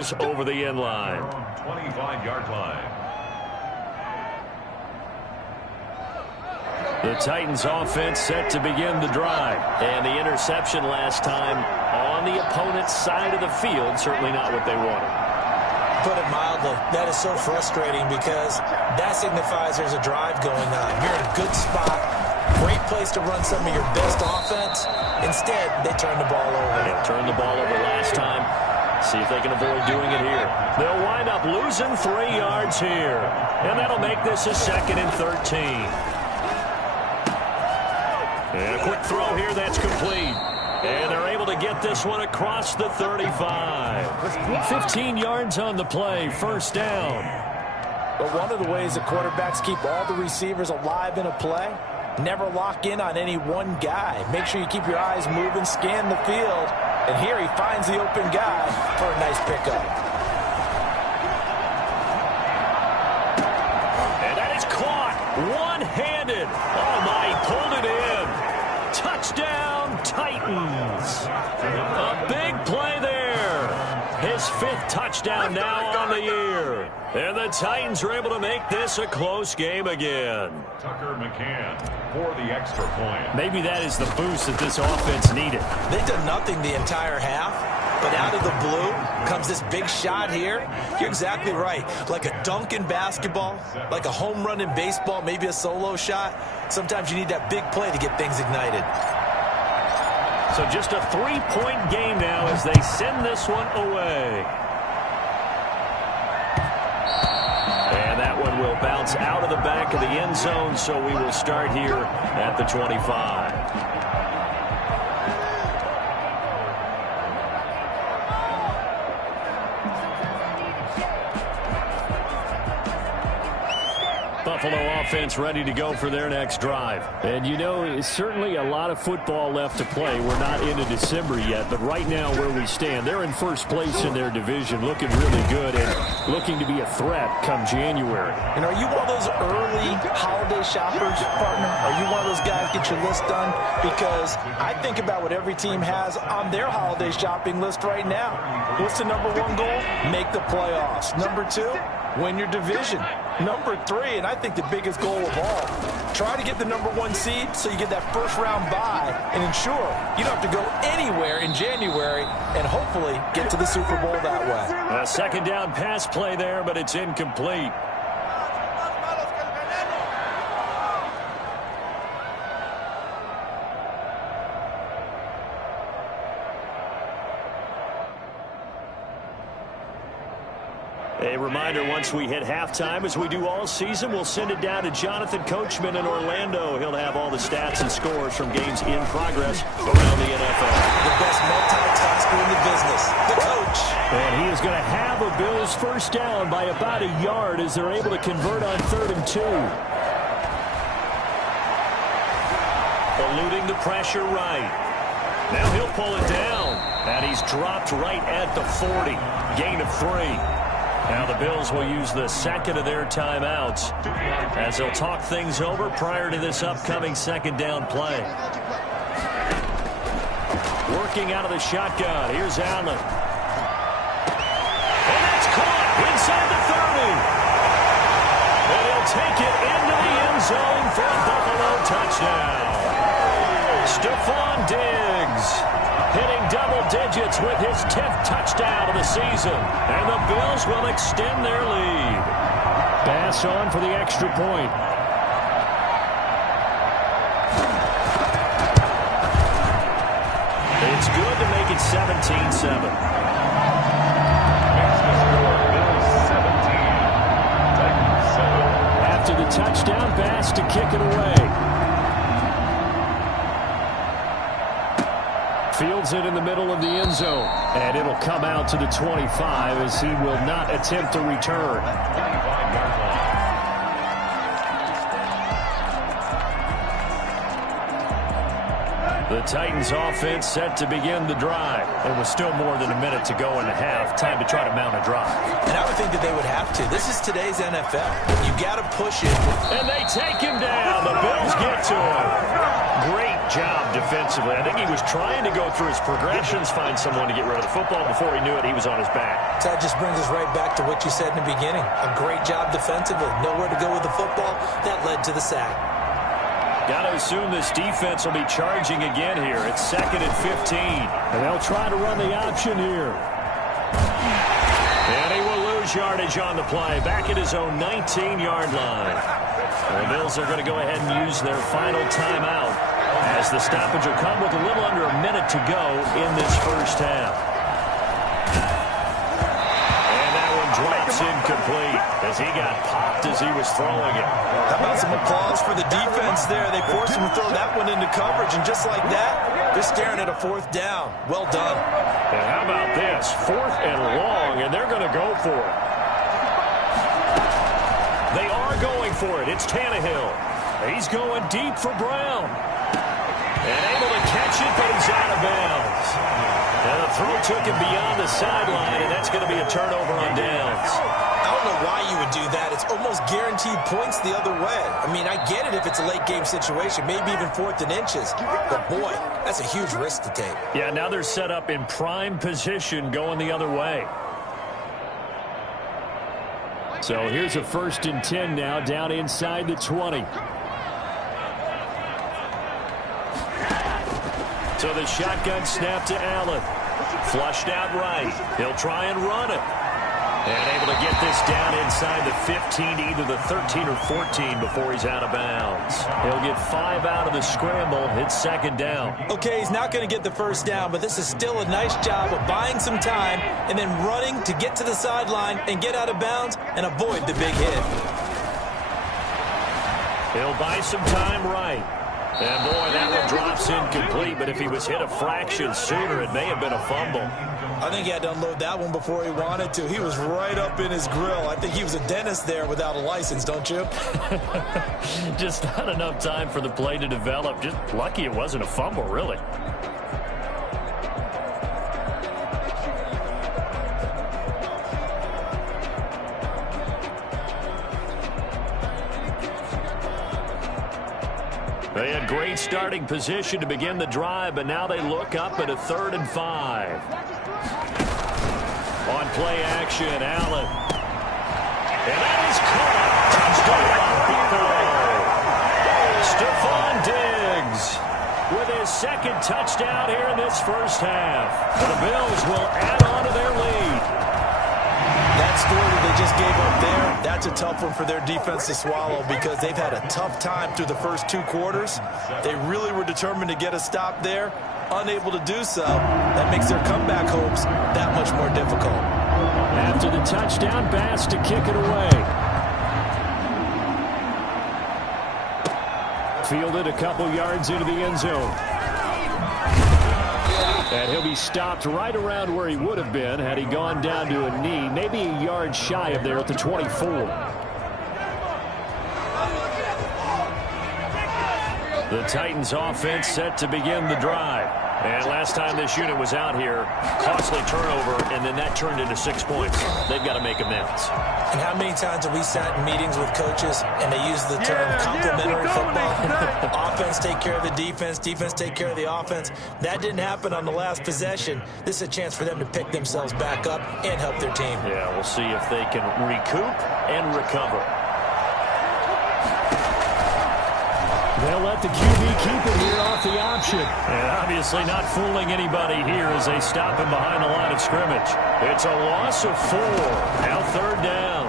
Bills over the end line. 25-yard line. The Titans offense set to begin the drive. And the interception last time on the opponent's side of the field, certainly not what they wanted. Put it mildly, that is so frustrating because that signifies there's a drive going on. You're in a good spot, great place to run some of your best offense. Instead, they turn the ball over. They turned the ball over last time. See if they can avoid doing it here. They'll wind up losing 3 yards here. And that'll make this a 2nd and 13. And a quick throw here that's complete. And they're able to get this one across the 35. 15 yards on the play, first down. But one of the ways the quarterbacks keep all the receivers alive in a play, never lock in on any one guy. Make sure you keep your eyes moving, scan the field. And here he finds the open guy for a nice pickup. And that is caught one-handed. Oh, my, he pulled it in. Touchdown, Titans. A big play there. His 5th touchdown now on the year. And the Titans are able to make this a close game again. Tucker McCann for the extra point. Maybe that is the boost that this offense needed. They've done nothing the entire half, but out of the blue comes this big shot here. You're exactly right. Like a dunk in basketball, like a home run in baseball, maybe a solo shot. Sometimes you need that big play to get things ignited. So just a 3-point game now as they send this one away. And that one will bounce out of the back of the end zone, so we will start here at the 25. Buffalo offense ready to go for their next drive. And you know, it's certainly a lot of football left to play. We're not into December yet, but right now where we stand, they're in first place in their division, looking really good and looking to be a threat come January. And are you one of those early holiday shoppers, partner? Are you one of those guys get your list done? Because I think about what every team has on their holiday shopping list right now. What's the number 1 goal? Make the playoffs. Number 2, win your division. Number 3, and I think the biggest goal of all, try to get the number 1 seed so you get that first round bye and ensure you don't have to go anywhere in January and hopefully get to the Super Bowl that way. A second down pass play there, but it's incomplete. A reminder, once we hit halftime, as we do all season, we'll send it down to Jonathan Coachman in Orlando. He'll have all the stats and scores from games in progress around the NFL. The best multitasker in the business, the coach. And he is going to have a Bills first down by about a yard as they're able to convert on 3rd and 2. Eluding the pressure right. Now he'll pull it down. And he's dropped right at the 40. Gain of 3. Now the Bills will use the second of their timeouts as they'll talk things over prior to this upcoming second down play. Working out of the shotgun. Here's Allen. And that's caught inside the 30. And he'll take it into the end zone for a Buffalo touchdown. Stephon Diggs hitting double digits with his 10th touchdown of the season. And the Bills will extend their lead. Pass on for the extra point. It's good to make it 17-7. After the touchdown pass to kick it away. Fields it in the middle of the end zone. And it'll come out to the 25 as he will not attempt to return. The Titans offense set to begin the drive. It was still more than a minute to go in the half. Time to try to mount a drive. And I would think that they would have to. This is today's NFL. You got to push it. And they take him down. The Bills get to him. Great job defensively. I think he was trying to go through his progressions, find someone to get rid of the football. Before he knew it, he was on his back. So that just brings us right back to what you said in the beginning. A great job defensively. Nowhere to go with the football. That led to the sack. Got to assume this defense will be charging again here. It's 2nd and 15. And they'll try to run the option here. And he will lose yardage on the play. Back at his own 19-yard line. The Bills are going to go ahead and use their final timeout, as the stoppage will come with a little under a minute to go in this first half. And that one drops incomplete as he got popped as he was throwing it. How about some applause for the defense there? They forced him to throw that one into coverage, and just like that, they're staring at a 4th down. Well done. And how about this? 4th and long, and they're going to go for it. They are going for it. It's Tannehill. He's going deep for Brown. And able to catch it, but he's out of bounds. And the throw took him beyond the sideline, and that's going to be a turnover on downs. I don't know why you would do that. It's almost guaranteed points the other way. I mean, I get it if it's a late game situation, maybe even 4th and inches. But, boy, that's a huge risk to take. Yeah, now they're set up in prime position going the other way. So here's a 1st and 10 now, down inside the 20. So the shotgun snap to Allen. Flushed out right. He'll try and run it. And able to get this down inside the 15, either the 13 or 14 before he's out of bounds. He'll get 5 out of the scramble. It's 2nd down. Okay, he's not going to get the 1st down, but this is still a nice job of buying some time and then running to get to the sideline and get out of bounds and avoid the big hit. He'll buy some time right. And, boy, that one drops incomplete, but if he was hit a fraction sooner, it may have been a fumble. I think he had to unload that one before he wanted to. He was right up in his grill. I think he was a dentist there without a license, don't you? Just not enough time for the play to develop. Just lucky it wasn't a fumble, really. They had great starting position to begin the drive, but now they look up at a 3rd and 5. On play action, Allen. And that is caught. Touchdown, Buffalo. Stephon Diggs with his 2nd touchdown here in this first half. The Bills will add on to their lead. That story that they just gave up there, that's a tough one for their defense to swallow because they've had a tough time through the first 2 quarters. They really were determined to get a stop there, unable to do so. That makes their comeback hopes that much more difficult. After the touchdown, Bass to kick it away. Fielded a couple yards into the end zone. And he'll be stopped right around where he would have been had he gone down to a knee, maybe a yard shy of there at the 24. The Titans offense set to begin the drive. And last time this unit was out here, costly turnover, and then that turned into 6 points. They've got to make amends. And how many times have we sat in meetings with coaches and they use the term complementary football? Offense take care of the defense, defense take care of the offense. That didn't happen on the last possession. This is a chance for them to pick themselves back up and help their team. Yeah, we'll see if they can recoup and recover. They'll let the QB keep it here off the option. And obviously not fooling anybody here as they stop him behind the line of scrimmage. It's a loss of 4. Now 3rd down.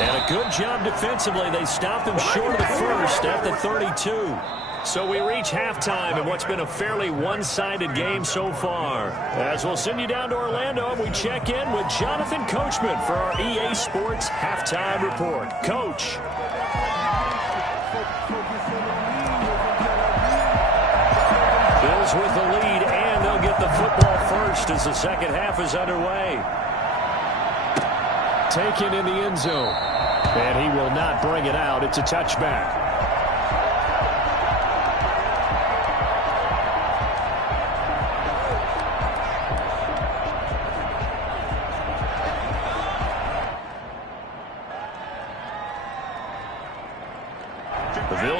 And a good job defensively. They stopped him short of the 1st at the 32. So we reach halftime in what's been a fairly one-sided game so far. As we'll send you down to Orlando, we check in with Jonathan Coachman for our EA Sports Halftime Report. Coach. Bills with the lead, and they'll get the football first as the second half is underway. Taken in the end zone. And he will not bring it out. It's a touchback.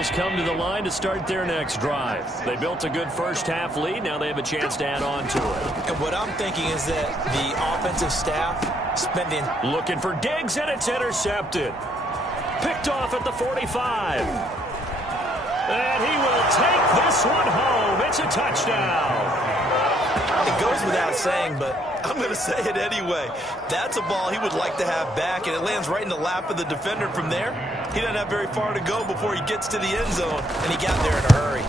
Cardinals come to the line to start their next drive. They built a good first-half lead. Now they have a chance to add on to it. And what I'm thinking is that the offensive staff spending... Looking for Diggs, and it's intercepted. Picked off at the 45. And he will take this one home. It's a touchdown. It goes without saying, but I'm going to say it anyway. That's a ball he would like to have back, and it lands right in the lap of the defender from there. He doesn't have very far to go before he gets to the end zone, and he got there in a hurry.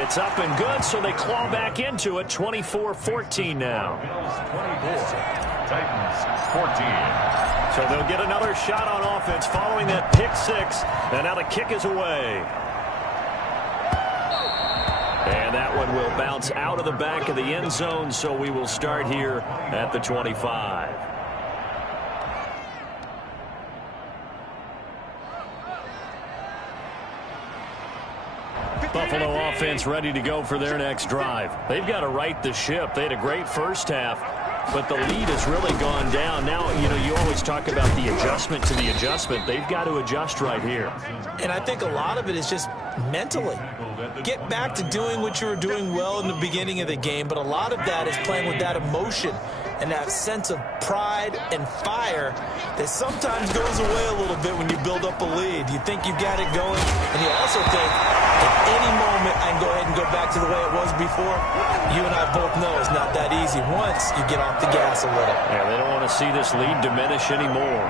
It's up and good, so they claw back into it. 24-14 now. Bills 24, Titans 14. So they'll get another shot on offense following that pick six, and now the kick is away. And that one will bounce out of the back of the end zone, so we will start here at the 25. Buffalo offense ready to go for their next drive. They've got to right the ship. They had a great first half, but the lead has really gone down. Now, you always talk about the adjustment to the adjustment. They've got to adjust right here. And I think a lot of it is just mentally. Get back to doing what you were doing well in the beginning of the game, but a lot of that is playing with that emotion and that sense of pride and fire that sometimes goes away a little bit when you build up a lead. You think you've got it going, and you also think at any moment I can go ahead and go back to the way it was before. You and I both know it's not that easy once you get off the gas a little. Yeah, they don't want to see this lead diminish anymore.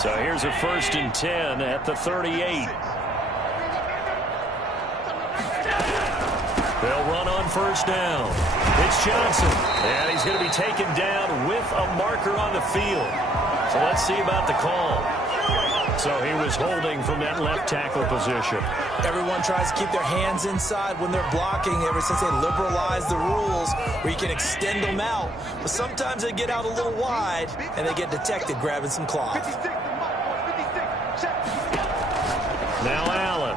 So here's a 1st and 10 at the 38. They'll run on 1st down. It's Johnson, and he's going to be taken down with a marker on the field. So let's see about the call. So he was holding from that left tackle position. Everyone tries to keep their hands inside when they're blocking ever since they liberalized the rules where you can extend them out. But sometimes they get out a little wide, and they get detected grabbing some cloth. Now Allen.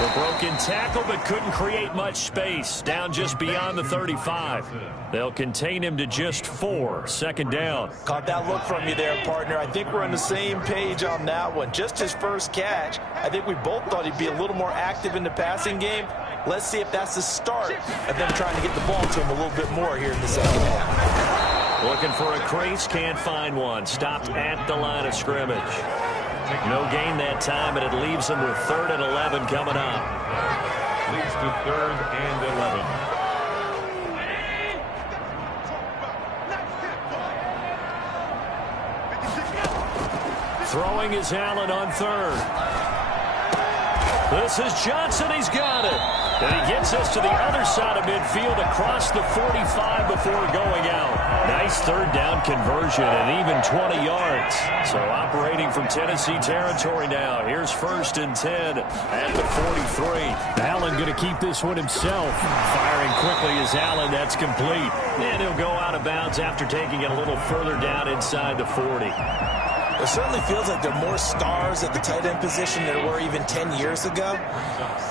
The broken tackle, but couldn't create much space. Down just beyond the 35. They'll contain him to just 4. 2nd down. Caught that look from you there, partner. I think we're on the same page on that one. Just his first catch. I think we both thought he'd be a little more active in the passing game. Let's see if that's the start of them trying to get the ball to him a little bit more here in the second half. Looking for a crease, can't find one. Stopped at the line of scrimmage. No gain that time, and it leaves them with 3rd and 11 coming up. Leads to 3rd and 11. Throwing is Allen on 3rd. This is Johnson. He's got it. And he gets us to the other side of midfield across the 45 before going out. Nice 3rd down conversion and even 20 yards. So operating from Tennessee territory now. Here's 1st and 10 at the 43. Allen going to keep this one himself. Firing quickly as Allen. That's complete. And he'll go out of bounds after taking it a little further down inside the 40. It certainly feels like there are more stars at the tight end position than there were even 10 years ago.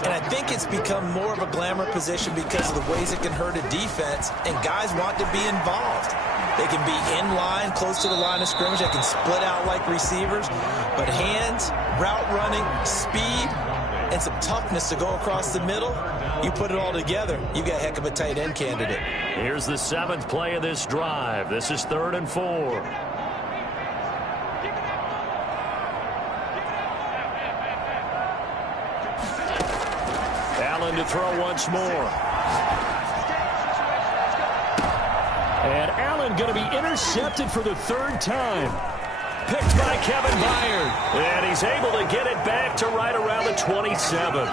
And I think it's become more of a glamour position because of the ways it can hurt a defense, and guys want to be involved. They can be in line, close to the line of scrimmage. They can split out like receivers. But hands, route running, speed, and some toughness to go across the middle, you put it all together, you got a heck of a tight end candidate. Here's the 7th play of this drive. This is 3rd and 4. Allen to throw once more. And Allen going to be intercepted for the 3rd time. Picked by Kevin Byard. And he's able to get it back to right around the 27th.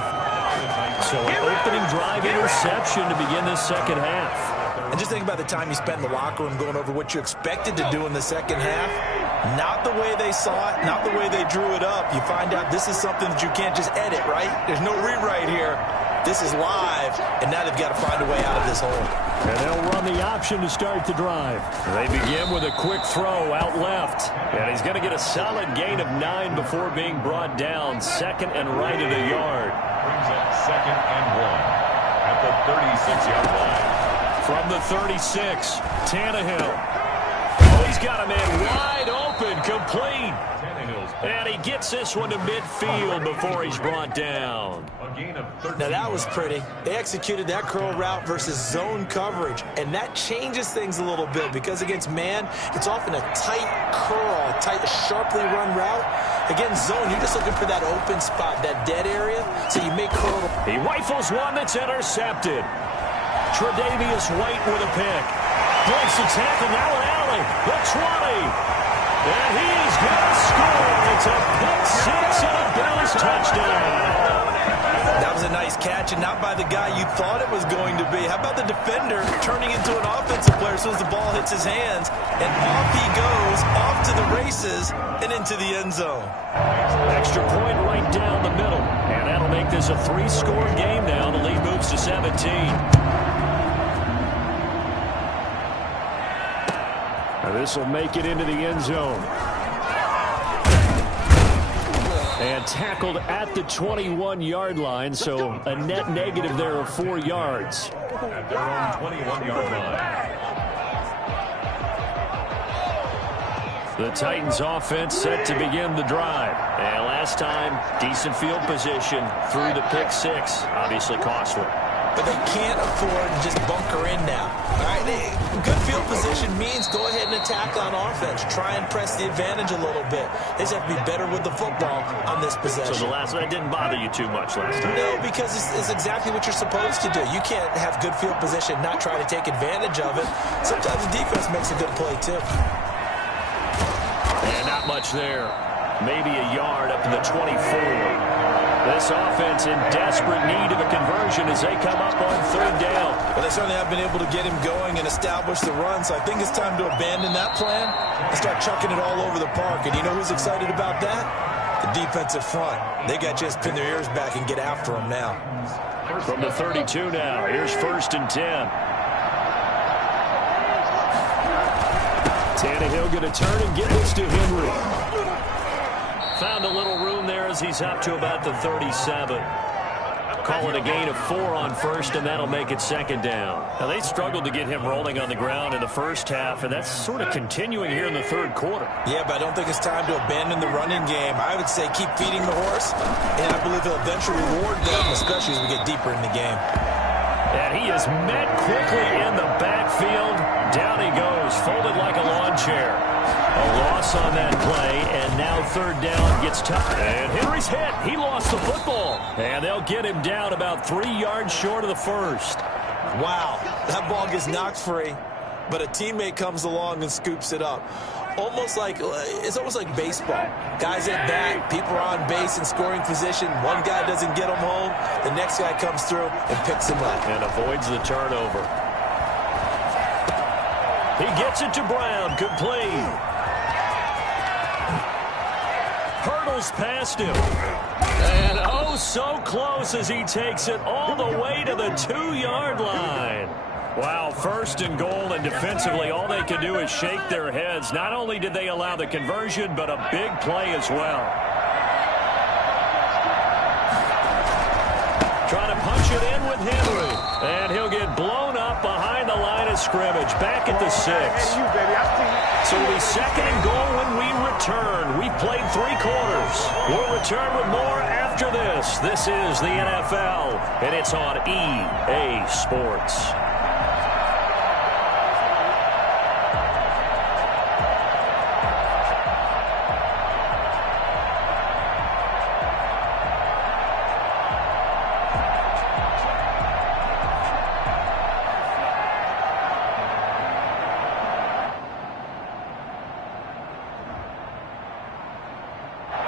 So an opening drive interception to begin this second half. And just think about the time you spent in the locker room going over what you expected to do in the second half. Not the way they saw it, not the way they drew it up. You find out this is something that you can't just edit, right? There's no rewrite here. This is live, and now they've got to find a way out of this hole. And they'll run the option to start the drive. They begin with a quick throw out left. And he's going to get a solid gain of 9 before being brought down. 2nd and right at a yard. Brings up 2nd and 1. at the 36-yard line. From the 36, Tannehill. Oh, he's got a man wide open, complete. And he gets this one to midfield before he's brought down. A gain of 13. Now that was pretty. They executed that curl route versus zone coverage, and that changes things a little bit because against man, it's often a tight curl, tight, sharply run route. Against zone, you're just looking for that open spot, that dead area, so you make curl. He rifles one that's intercepted. Tre'Davious White with a pick. Breaks the tackle, now an alley. The 20. And he's going to score. It's a pick six and a Bills touchdown. That was a nice catch, and not by the guy you thought it was going to be. How about the defender turning into an offensive player as soon as the ball hits his hands, and off he goes, off to the races, and into the end zone. Extra point right down the middle, and that'll make this a three-score game now. The lead moves to 17. This will make it into the end zone. And tackled at the 21-yard line, so a net negative there of 4 yards. At their own 21-yard line. The Titans offense set to begin the drive. And last time, decent field position through the pick six. Obviously costly. But they can't afford to just bunker in now. All right, good field position means go ahead and attack on offense. Try and press the advantage a little bit. They just have to be better with the football on this possession. So the last one didn't bother you too much last time? No, because it's exactly what you're supposed to do. You can't have good field position, not try to take advantage of it. Sometimes the defense makes a good play, too. And not much there. Maybe a yard up to the 24. This offense in desperate need of a conversion as they come up on third down. Well, they certainly have been able to get him going and establish the run, so I think it's time to abandon that plan and start chucking it all over the park. And you know who's excited about that? The defensive front. They got to just pin their ears back and get after him now. From the 32 now, here's 1st and 10. Tannehill going to turn and get this to Henry. Found a little room there as he's up to about the 37. Call it a gain of 4 on first, and that'll make it 2nd down. Now, they struggled to get him rolling on the ground in the first half, and that's sort of continuing here in the third quarter. Yeah, but I don't think it's time to abandon the running game. I would say keep feeding the horse, and I believe he'll eventually reward them, especially as we get deeper in the game. And he is met quickly in the backfield. Down he goes, folded like a lawn chair. A loss on that play, and now third down gets tough. And Henry's hit. He lost the football. And they'll get him down about 3 yards short of the first. Wow, that ball gets knocked free, but a teammate comes along and scoops it up. It's almost like baseball. Guys at bat, people are on base in scoring position. One guy doesn't get him home. The next guy comes through and picks him up. And avoids the turnover. He gets it to Brown, complete. Hurdles past him. And oh, so close as he takes it all the way to the 2-yard line. Wow, 1st and goal, and defensively all they can do is shake their heads. Not only did they allow the conversion, but a big play as well. Trying to punch it in with Henry. And he'll get blown up behind the line of scrimmage. Back at the 6. So it'll be 2nd and goal when we return. We've played 3 quarters. We'll return with more after this. This is the NFL, and it's on EA Sports.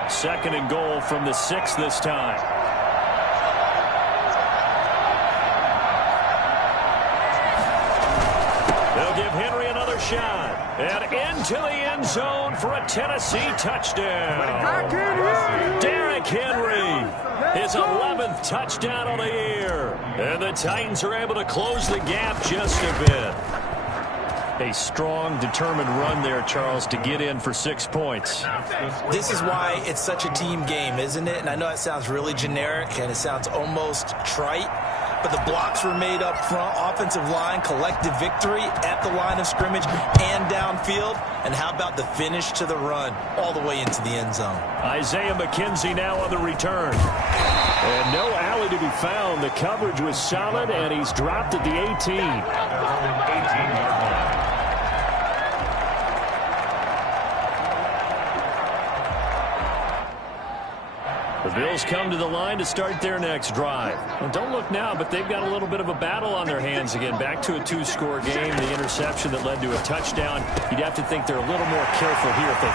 Second and goal from the 6 this time. They'll give Henry another shot. And into the end zone for a Tennessee touchdown. Derrick Henry, his 11th touchdown of the year. And the Titans are able to close the gap just a bit. A strong, determined run there, Charles, to get in for 6 points. This is why it's such a team game, isn't it? And I know it sounds really generic and it sounds almost trite, but the blocks were made up front. Offensive line, collective victory at the line of scrimmage and downfield. And how about the finish to the run all the way into the end zone? Isaiah McKenzie now on the return. And no alley to be found. The coverage was solid, and he's dropped at the 18. 18-yard line. The Bills come to the line to start their next drive. Well, don't look now, but they've got a little bit of a battle on their hands again. Back to a two-score game. The interception that led to a touchdown. You'd have to think they're a little more careful here if they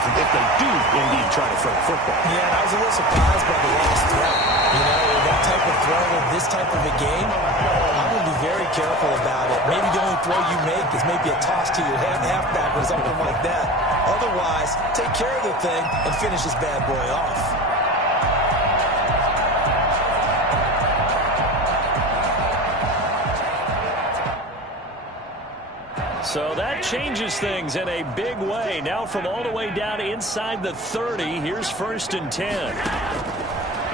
do indeed try to throw the football. Yeah, and I was a little surprised by the last throw. You know, that type of throw in this type of a game, I'm going to be very careful about it. Maybe the only throw you make is maybe a toss to your halfback or something like that. Otherwise, take care of the thing and finish this bad boy off. So that changes things in a big way. Now from all the way down inside the 30, here's 1st and 10.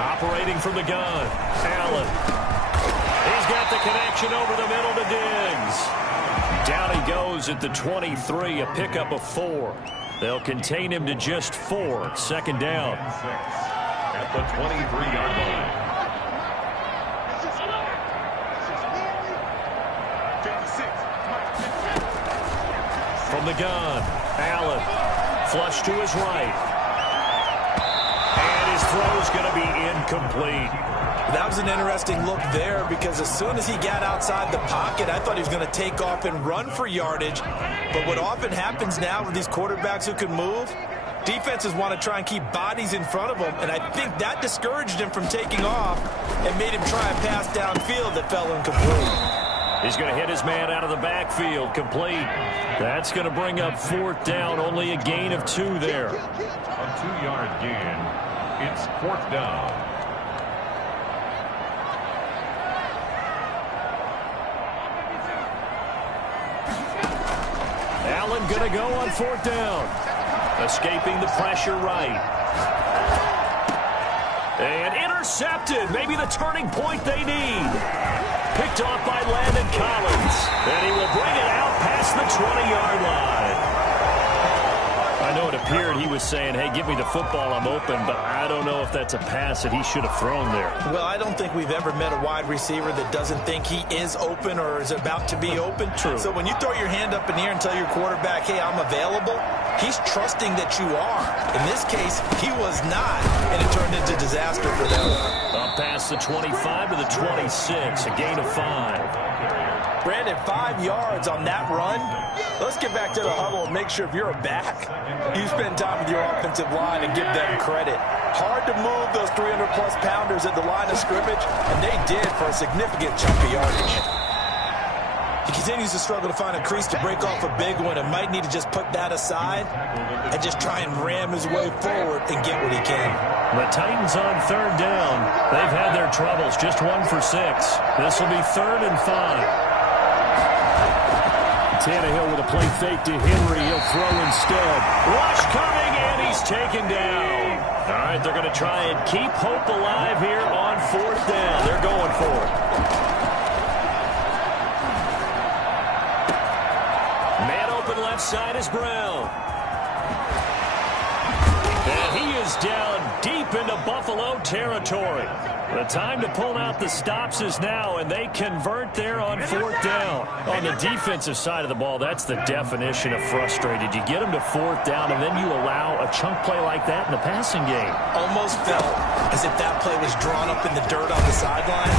Operating from the gun, Allen. He's got the connection over the middle to Diggs. Down he goes at the 23, a pickup of 4. They'll contain him to just 4. 2nd down. At the 23-yard line. From the gun, Allen, flush to his right. And his throw's going to be incomplete. That was an interesting look there because as soon as he got outside the pocket, I thought he was going to take off and run for yardage. But what often happens now with these quarterbacks who can move, defenses want to try and keep bodies in front of them, and I think that discouraged him from taking off and made him try a pass downfield that fell incomplete. He's going to hit his man out of the backfield, complete. That's going to bring up 4th down, only a gain of 2 there. A 2-yard gain. It's 4th down. Allen going to go on 4th down. Escaping the pressure right. And intercepted. Maybe the turning point they need. Picked off by Landon Collins. And he will bring it out past the 20-yard line. I know it appeared he was saying, hey, give me the football, I'm open, but I don't know if that's a pass that he should have thrown there. Well, I don't think we've ever met a wide receiver that doesn't think he is open or is about to be open. True. So when you throw your hand up in the air and tell your quarterback, hey, I'm available, he's trusting that you are. In this case, he was not, and it turned into disaster for them. Up past the 25 to the 26, a gain of 5. Brandon, 5 yards on that run. Let's get back to the huddle and make sure if you're a back, you spend time with your offensive line and give them credit. Hard to move those 300-plus pounders at the line of scrimmage, and they did for a significant chunk of yardage. He continues to struggle to find a crease to break off a big one and might need to just put that aside and just try and ram his way forward and get what he can. The Titans on 3rd down. They've had their troubles, just 1 for 6. This will be 3rd and 5. Tannehill with a play fake to Henry. He'll throw instead. Rush coming, and he's taken down. All right, they're going to try and keep hope alive here on 4th down. They're going for it. Man open left side is Brown. And he is down deep into Buffalo territory. The time to pull out the stops is now, and they convert there on 4th down. On the defensive side of the ball, that's the definition of frustrated. You get them to 4th down, and then you allow a chunk play like that in the passing game. Almost felt as if that play was drawn up in the dirt on the sideline.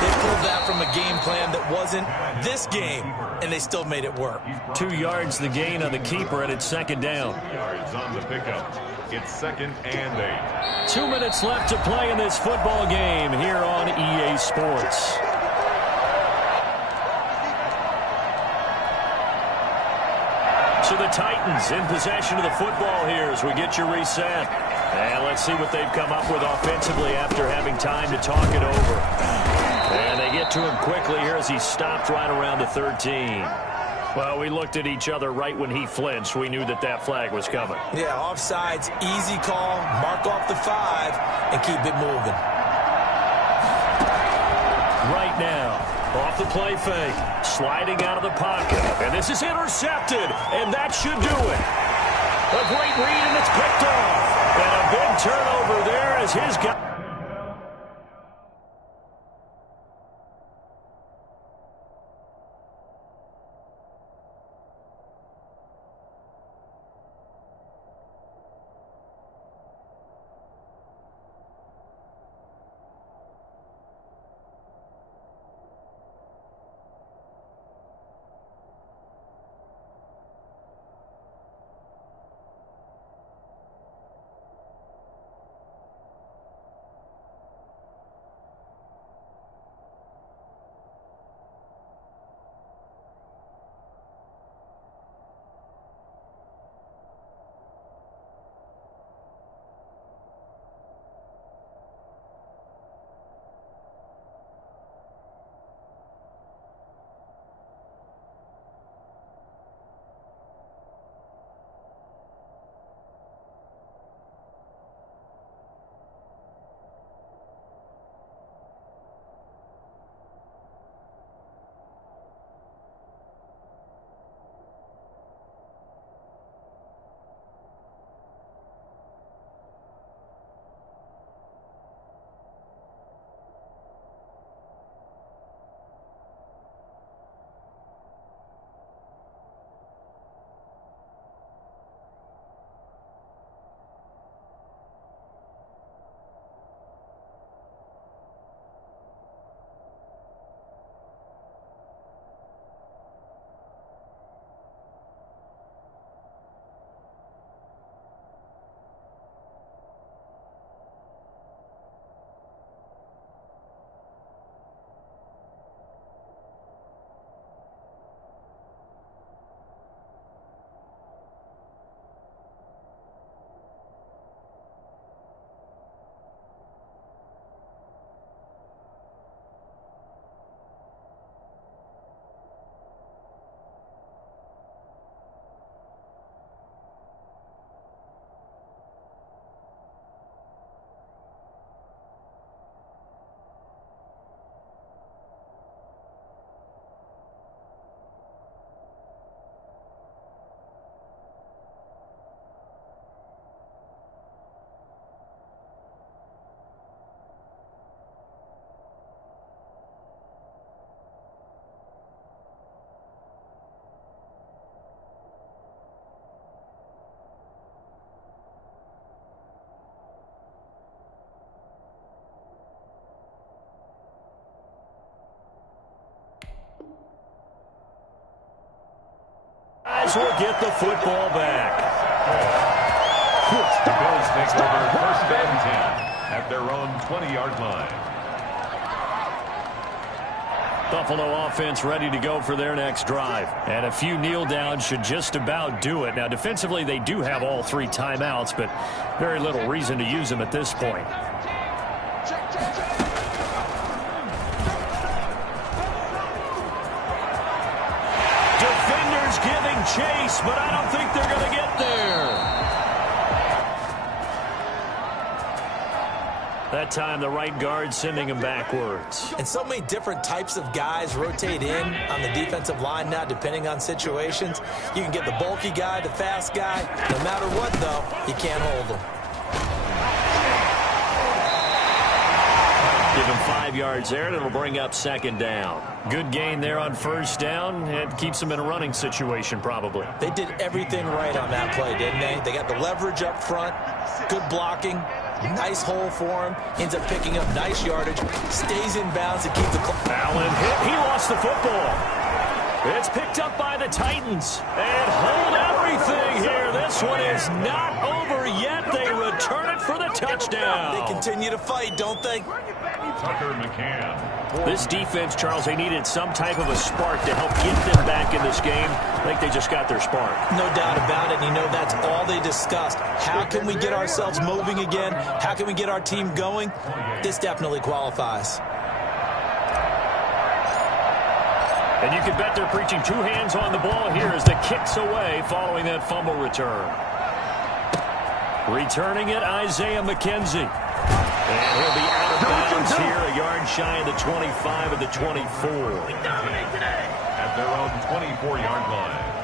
They pulled that from a game plan that wasn't this game, and they still made it work. 2 yards the gain on the keeper, and it's 2nd down. Yards on the pickup. It's 2nd and 8. 2 minutes left to play in this football game here on EA Sports. So the Titans in possession of the football here as we get you reset. And let's see what they've come up with offensively after having time to talk it over. And they get to him quickly here as he stopped right around the 13. Well, we looked at each other right when he flinched. We knew that that flag was coming. Yeah, offsides, easy call, mark off the 5, and keep it moving. Right now, Off the play fake. Sliding out of the pocket. And this is intercepted. And that should do it. A great read, and it's picked off. And a big turnover there as his guy. Will get the football back. The Bills take over first and 10 at their own 20-yard line. Buffalo offense ready to go for their next drive. And a few kneel downs should just about do it. Now, defensively, they do have all 3 timeouts, but very little reason to use them at this point. Giving chase, but I don't think they're going to get there. That time, the right guard sending him backwards. And so many different types of guys rotate in on the defensive line now, depending on situations. You can get the bulky guy, the fast guy. No matter what, though, you can't hold him. Give him 5 yards there, and it'll bring up second down. Good gain there on first down. It keeps them in a running situation, probably. They did everything right on that play, didn't they? They got the leverage up front, good blocking, nice hole for him, ends up picking up nice yardage, stays in bounds and keeps the clock. Allen hit. He lost the football. It's picked up by the Titans. And hold everything here. This one is not over yet. They return it for the touchdown. They continue to fight, don't they? Tucker McCann. This defense, Charles, they needed some type of a spark to help get them back in this game. I think they just got their spark. No doubt about it. And you know, that's all they discussed. How can we get ourselves moving again? How can we get our team going? This definitely qualifies. And you can bet they're preaching 2 hands on the ball here as the kick's away following that fumble return. Returning it, Isaiah McKenzie. And he'll be out of bounds here, yards shy of the 25 of the 24. At their own 24-yard line.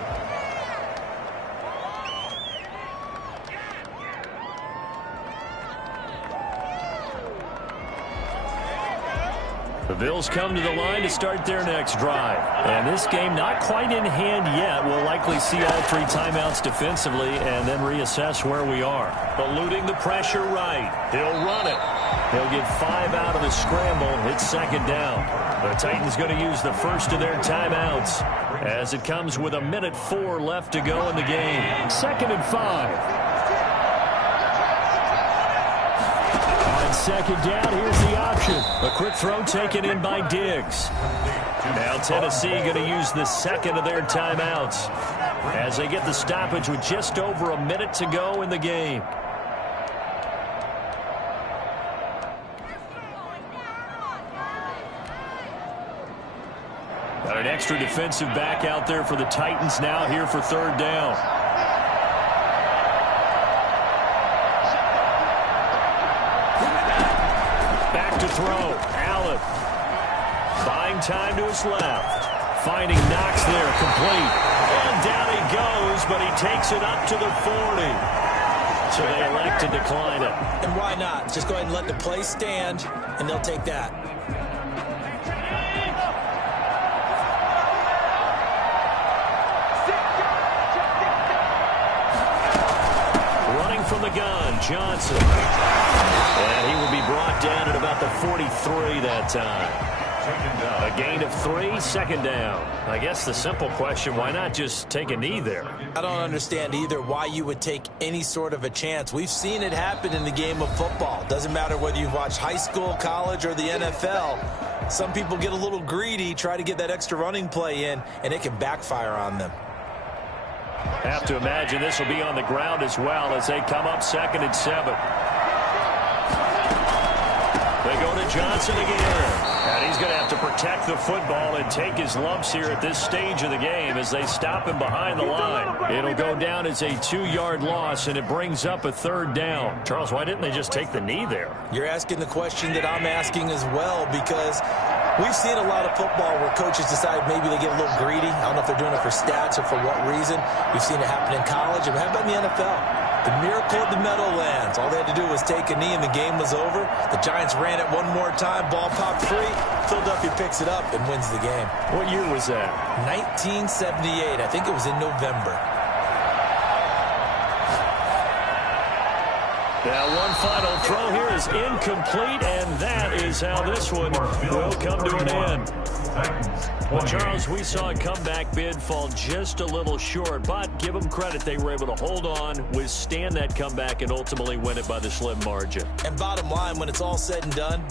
The Bills come to the line to start their next drive. And this game not quite in hand yet. We'll likely see all three timeouts defensively and then reassess where we are. Eluding the pressure right. He'll run it. He'll get 5 out of the scramble. It's second down. The Titans going to use the first of their timeouts as it comes with 1:04 left to go in the game. 2nd and 5. Second down, here's the option. A quick throw taken in by Diggs. Now Tennessee going to use the second of their timeouts as they get the stoppage with just over a minute to go in the game. Got an extra defensive back out there for the Titans now here for third down. Throw. Allen buying time to his left. Finding Knox there, complete. And down he goes, but he takes it up to the 40. So they elect to decline it. And why not? Just go ahead and let the play stand, and they'll take that. Running from the gun, Johnson. And he will be brought down at about the 43 that time. A gain of 3, second down. I guess the simple question, why not just take a knee there? I don't understand either why you would take any sort of a chance. We've seen it happen in the game of football. Doesn't matter whether you've watched high school, college, or the NFL. Some people get a little greedy, try to get that extra running play in, and it can backfire on them. Have to imagine this will be on the ground as well as they come up 2nd and 7. They go to Johnson again. And he's going to have to protect the football and take his lumps here at this stage of the game as they stop him behind the line. It'll go down as a 2-yard loss, and it brings up a third down. Charles, why didn't they just take the knee there? You're asking the question that I'm asking as well, because we've seen a lot of football where coaches decide maybe they get a little greedy. I don't know if they're doing it for stats or for what reason. We've seen it happen in college, and how about in the NFL? The miracle of the Meadowlands. All they had to do was take a knee and the game was over. The Giants ran it one more time. Ball popped free. Philadelphia picks it up and wins the game. What year was that? 1978. I think it was in November. Now one final throw here is incomplete, and that is how this one will come to an end. Well, Charles, we saw a comeback bid fall just a little short, but give them credit. They were able to hold on, withstand that comeback, and ultimately win it by the slim margin. And bottom line, when it's all said and done,